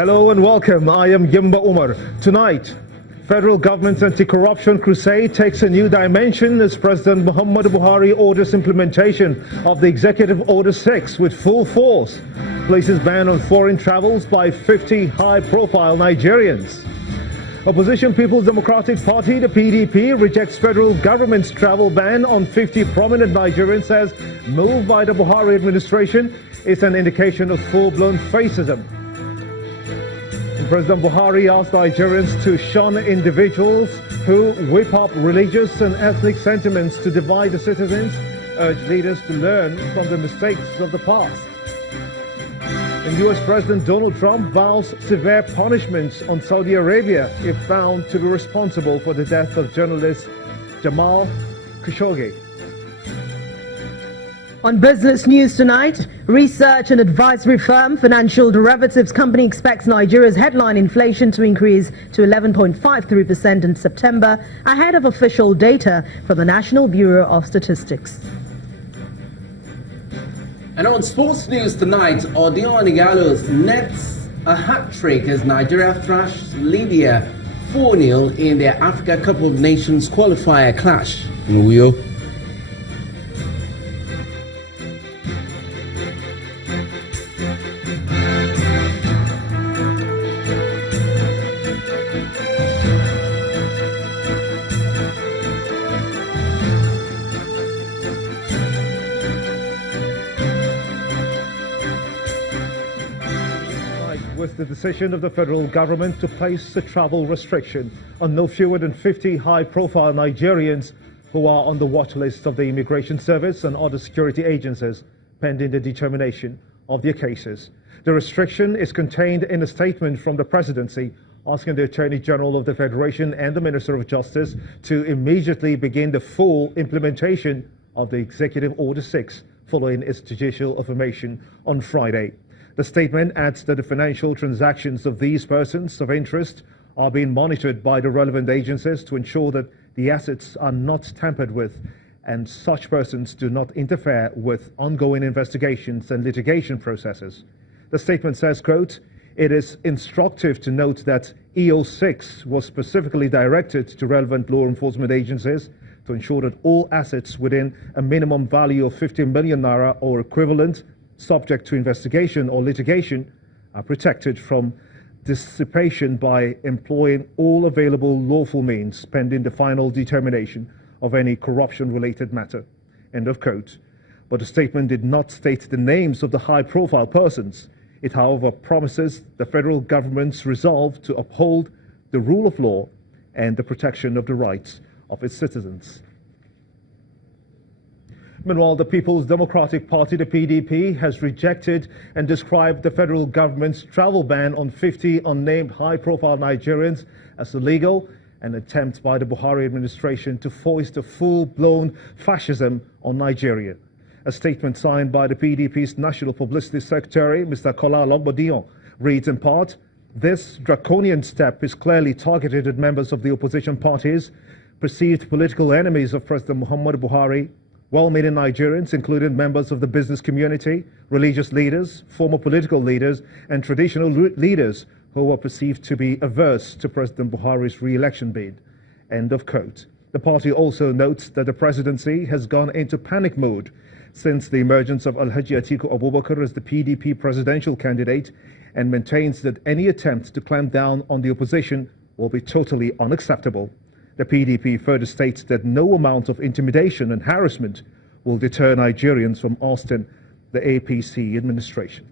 Hello and welcome. I am Gimba Umar. Tonight, federal government's anti-corruption crusade takes a new dimension as President Muhammadu Buhari orders implementation of the Executive Order 6 with full force, places ban on foreign travels by 50 high-profile Nigerians. Opposition People's Democratic Party, the PDP, rejects federal government's travel ban on 50 prominent Nigerians, says move by the Buhari administration is an indication of full-blown fascism. President Buhari asked Nigerians to shun individuals who whip up religious and ethnic sentiments to divide the citizens, urged leaders to learn from the mistakes of the past. And US President Donald Trump vows severe punishments on Saudi Arabia if found to be responsible for the death of journalist Jamal Khashoggi. On business news tonight, research and advisory firm Financial Derivatives Company expects Nigeria's headline inflation to increase to 11.53% in September, ahead of official data from the National Bureau of Statistics. And on sports news tonight, Odion Igalo's nets a hat-trick as Nigeria thrashed Libya 4-0 in their Africa Cup of Nations qualifier clash in Uyo. With the decision of the federal government to place a travel restriction on no fewer than 50 high-profile Nigerians who are on the watch list of the Immigration Service and other security agencies, pending the determination of their cases. The restriction is contained in a statement from the presidency asking the Attorney General of the Federation and the Minister of Justice to immediately begin the full implementation of the Executive Order 6 following its judicial affirmation on Friday. The statement adds that the financial transactions of these persons of interest are being monitored by the relevant agencies to ensure that the assets are not tampered with and such persons do not interfere with ongoing investigations and litigation processes. The statement says, quote, "It is instructive to note that EO6 was specifically directed to relevant law enforcement agencies to ensure that all assets within a minimum value of 50 million naira or equivalent subject to investigation or litigation are protected from dissipation by employing all available lawful means pending the final determination of any corruption-related matter." End of quote. But the statement did not state the names of the high-profile persons. It, however, promises the federal government's resolve to uphold the rule of law and the protection of the rights of its citizens. Meanwhile, the People's Democratic Party, the PDP, has rejected and described the federal government's travel ban on 50 unnamed high-profile Nigerians as illegal, an attempt by the Buhari administration to foist a full-blown fascism on Nigeria. A statement signed by the PDP's National Publicity Secretary, Mr. Kola Ologbodion, reads in part, "This draconian step is clearly targeted at members of the opposition parties, perceived political enemies of President Muhammadu Buhari, well-meaning Nigerians, including members of the business community, religious leaders, former political leaders, and traditional leaders who were perceived to be averse to President Buhari's re-election bid." End of quote. The party also notes that the presidency has gone into panic mode since the emergence of Alhaji Atiku Abubakar as the PDP presidential candidate and maintains that any attempt to clamp down on the opposition will be totally unacceptable. The PDP further states that no amount of intimidation and harassment will deter Nigerians from ousting the APC administration.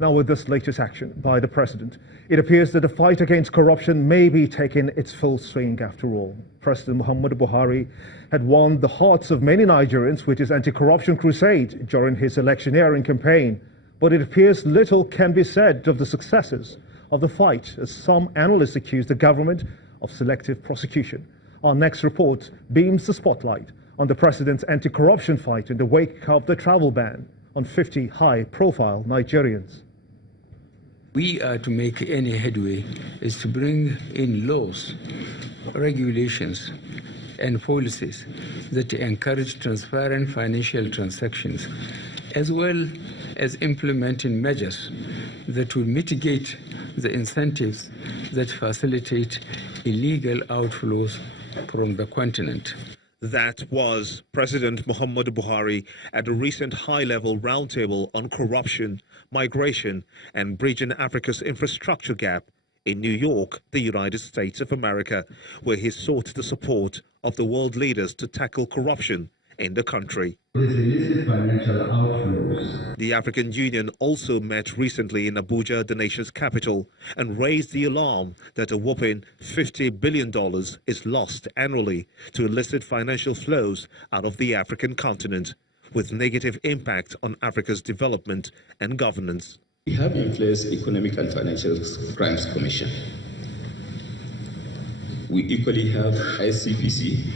Now, with this latest action by the president, it appears that the fight against corruption may be taking its full swing after all. President Muhammadu Buhari had won the hearts of many Nigerians with his anti-corruption crusade during his electioneering campaign, but it appears little can be said of the successes of the fight, as some analysts accuse the government of selective prosecution. Our next report beams the spotlight on the president's anti-corruption fight in the wake of the travel ban on 50 high-profile Nigerians. We are to make any headway is to bring in laws, regulations, and policies that encourage transparent financial transactions, as well as implementing measures that will mitigate the incentives that facilitate illegal outflows from the continent. That was President Muhammadu Buhari at a recent high-level roundtable on corruption, migration, and bridging Africa's infrastructure gap in New York, the United States of America, where he sought the support of the world leaders to tackle corruption in the country. Illicit financial outflows. The African Union also met recently in Abuja, the nation's capital, and raised the alarm that a whopping $50 billion is lost annually to illicit financial flows out of the African continent, with negative impact on Africa's development and governance. We have in place Economic and Financial Crimes Commission. We equally have ICPC,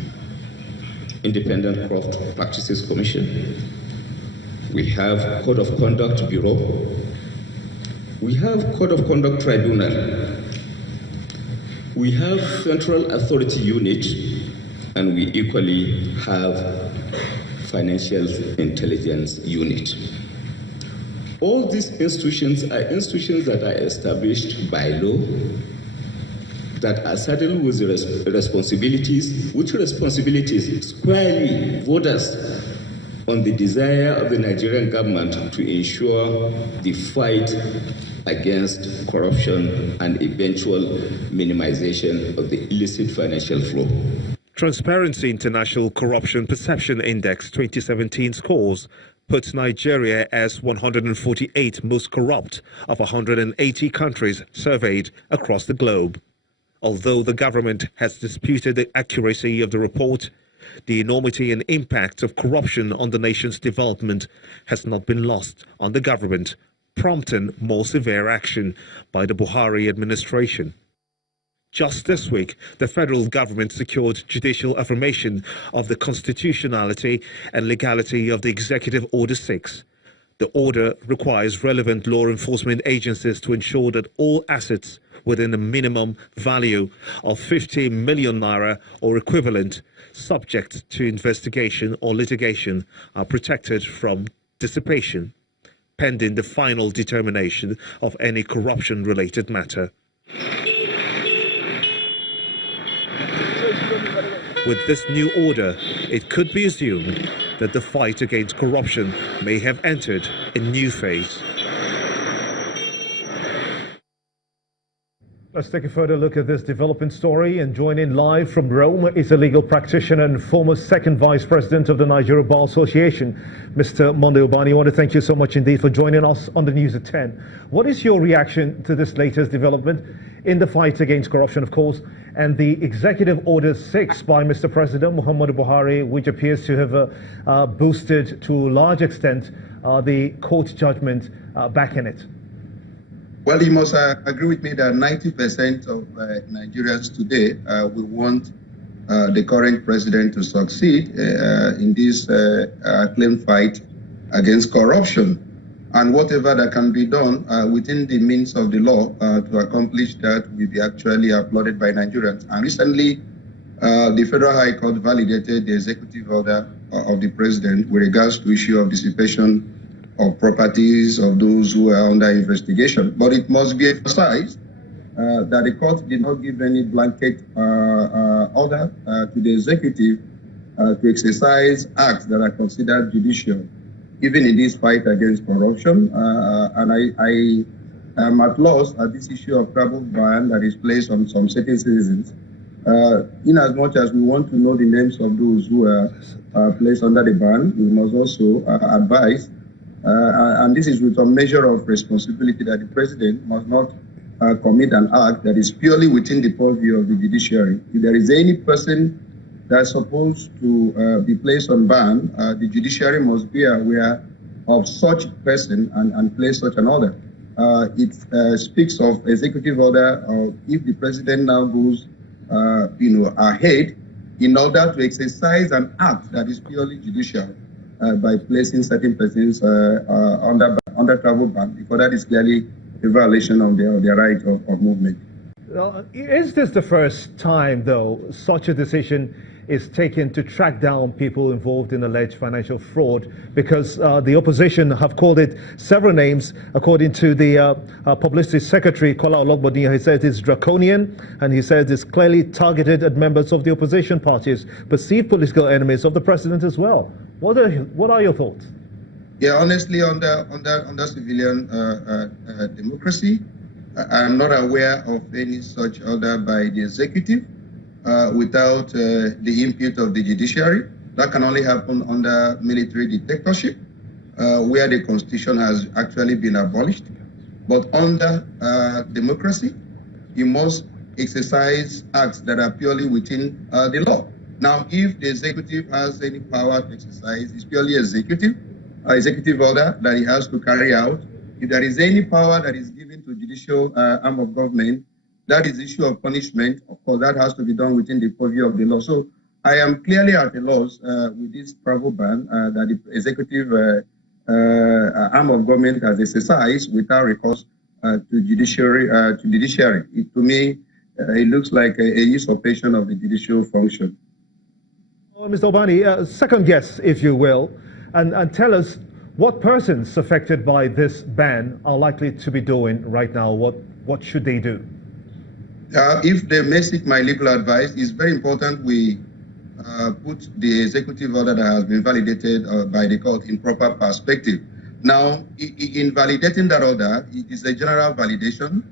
Independent Corrupt Practices Commission. We have Code of Conduct Bureau. We have Code of Conduct Tribunal. We have Central Authority Unit, and we equally have Financial Intelligence Unit. All these institutions are institutions that are established by law, that are saddled with responsibilities, which responsibilities squarely voters on the desire of the Nigerian government to ensure the fight against corruption and eventual minimization of the illicit financial flow. Transparency International Corruption Perception Index 2017 scores puts Nigeria as 148th most corrupt of 180 countries surveyed across the globe. Although the government has disputed the accuracy of the report, the enormity and impact of corruption on the nation's development has not been lost on the government, prompting more severe action by the Buhari administration. Just this week, the federal government secured judicial affirmation of the constitutionality and legality of the Executive Order 6. The order requires relevant law enforcement agencies to ensure that all assets within a minimum value of 50 million naira or equivalent, subject to investigation or litigation, are protected from dissipation, pending the final determination of any corruption-related matter. With this new order, it could be assumed that the fight against corruption may have entered a new phase. Let's take a further look at this developing story, and join in live from Rome is a legal practitioner and former second vice president of the Nigeria Bar Association, Mr. Monday Obani. I want to thank you so much indeed for joining us on the News at 10. What is your reaction to this latest development in the fight against corruption, of course, and the Executive Order 6 by Mr. President Muhammadu Buhari, which appears to have boosted to a large extent the court judgment back in it? Well, you must agree with me that 90% of Nigerians today will want the current president to succeed in this claimed fight against corruption. And whatever that can be done within the means of the law to accomplish that will be actually applauded by Nigerians. And recently, the Federal High Court validated the executive order of the president with regards to issue of dissipation of properties of those who are under investigation. But it must be emphasized that the court did not give any blanket order to the executive to exercise acts that are considered judicial, even in this fight against corruption. And I am at loss at this issue of travel ban that is placed on some certain citizens. In as much as we want to know the names of those who are placed under the ban, we must also advise, and this is with a measure of responsibility, that the president must not commit an act that is purely within the purview of the judiciary. If there is any person that's supposed to be placed on ban, the judiciary must be aware of such person and place such an order. It speaks of executive order if the president now goes ahead in order to exercise an act that is purely judicial by placing certain persons under travel ban, because that is clearly a violation of their right of movement. Is this the first time, though, such a decision is taken to track down people involved in alleged financial fraud? Because the opposition have called it several names. According to the publicity secretary, Kola Ologbodiyan, he says it's draconian, and he says it's clearly targeted at members of the opposition parties, perceived political enemies of the president as well. What are your thoughts? Yeah, honestly, on the civilian democracy, I'm not aware of any such order by the executive without the input of the judiciary. That can only happen under military dictatorship, where the constitution has actually been abolished. But under democracy, you must exercise acts that are purely within the law. Now, if the executive has any power to exercise, it's purely executive order that he has to carry out. If there is any power that is given to judicial arm of government, that is the issue of punishment. Of course, that has to be done within the purview of the law. So I am clearly at a loss with this travel ban that the executive arm of government has exercised without recourse to judiciary. To me, it looks like a usurpation of the judicial function. Well, Mr. Obani, second guess, if you will, and tell us what persons affected by this ban are likely to be doing right now. What should they do? If they may seek my legal advice, it's very important we put the executive order that has been validated by the court in proper perspective. Now, in validating that order, it is a general validation.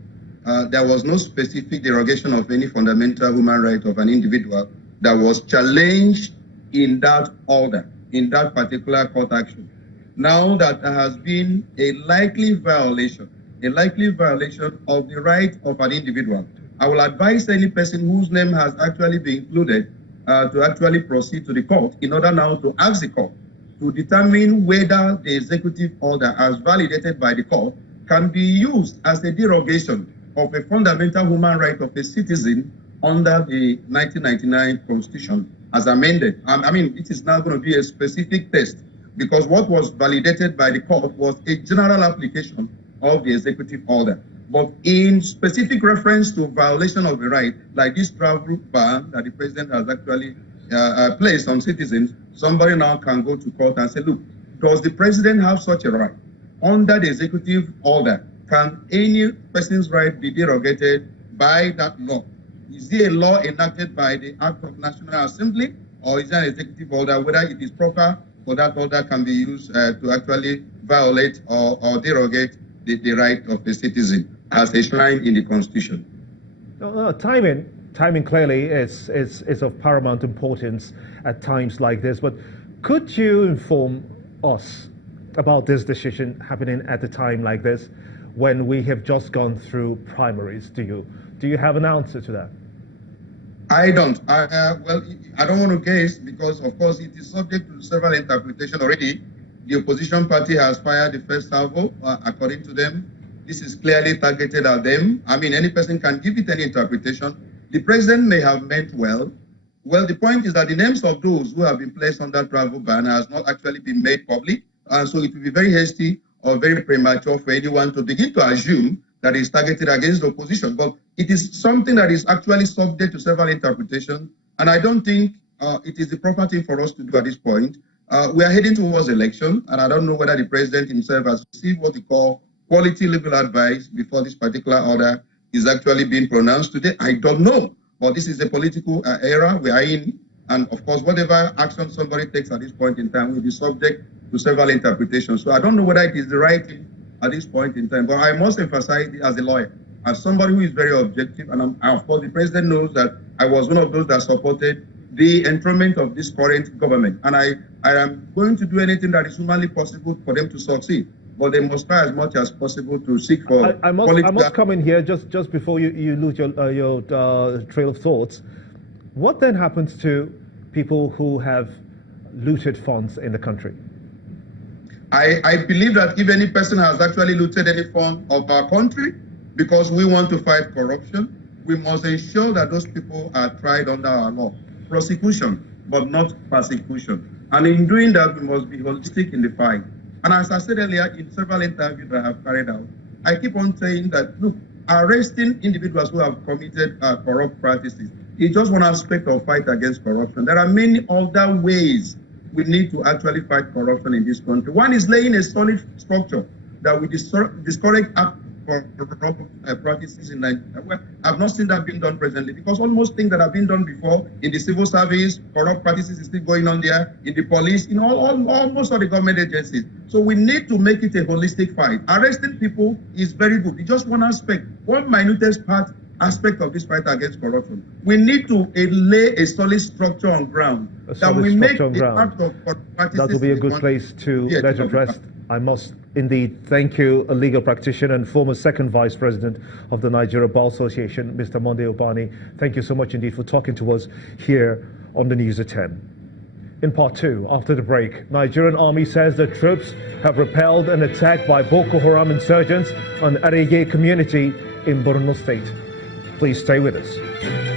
There was no specific derogation of any fundamental human right of an individual that was challenged in that order, in that particular court action. Now that there has been a likely violation of the right of an individual, I will advise any person whose name has actually been included to actually proceed to the court in order now to ask the court to determine whether the executive order as validated by the court can be used as a derogation of a fundamental human right of a citizen under the 1999 Constitution as amended. I mean, it is now going to be a specific test because what was validated by the court was a general application of the executive order. But in specific reference to violation of a right, like this travel ban that the president has actually placed on citizens, somebody now can go to court and say, look, does the president have such a right? Under the executive order, can any person's right be derogated by that law? Is there a law enacted by the Act of National Assembly, or is there an executive order, whether it is proper for that order can be used to actually violate or derogate the right of the citizen as enshrined in the Constitution? Timing clearly is of paramount importance at times like this, but could you inform us about this decision happening at a time like this when we have just gone through primaries? Do you have an answer to that? I don't. Well, I don't want to guess because, of course, it is subject to several interpretations already. The opposition party has fired the first salvo, according to them. This is clearly targeted at them. I mean, any person can give it any interpretation. The president may have meant well. Well, the point is that the names of those who have been placed on that travel ban has not actually been made public. So it will be very hasty or very premature for anyone to begin to assume that is targeted against the opposition. But it is something that is actually subject to several interpretations. And I don't think it is the proper thing for us to do at this point. We are heading towards election, and I don't know whether the president himself has received what we call quality legal advice before this particular order is actually being pronounced today. I don't know, but this is a political era we are in, and of course, whatever action somebody takes at this point in time will be subject to several interpretations. So I don't know whether it is the right thing at this point in time, but I must emphasize it as a lawyer, as somebody who is very objective, and of course, the president knows that I was one of those that supported the enthronement of this current government, and I am going to do anything that is humanly possible for them to succeed. But they must try as much as possible to seek for. I must come in here just before you lose your trail of thoughts. What then happens to people who have looted funds in the country? I believe that if any person has actually looted any fund of our country, because we want to fight corruption, we must ensure that those people are tried under our law. Prosecution, but not persecution. And in doing that, we must be holistic in the fight. And as I said earlier, in several interviews that I have carried out, I keep on saying that, look, arresting individuals who have committed corrupt practices It's just one aspect of fight against corruption. There are many other ways we need to actually fight corruption in this country. One is laying a solid structure that will discourage corrupt practices in Nigeria. Well, I've not seen that being done presently, because almost things that have been done before in the civil service, corrupt practices is still going on there, in the police, in almost all the government agencies. So we need to make it a holistic fight. Arresting people is very good. It's just one aspect, one minutest aspect of this fight against corruption. We need to lay a solid structure on ground that will make the act of practices. That will be a good place to let it rest. I must indeed thank you, a legal practitioner and former second vice president of the Nigeria Bar Association, Mr. Monday Obani. Thank you so much indeed for talking to us here on the News at 10. In part 2, after the break, Nigerian army says the troops have repelled an attack by Boko Haram insurgents on Arege community in Borno State. Please stay with us.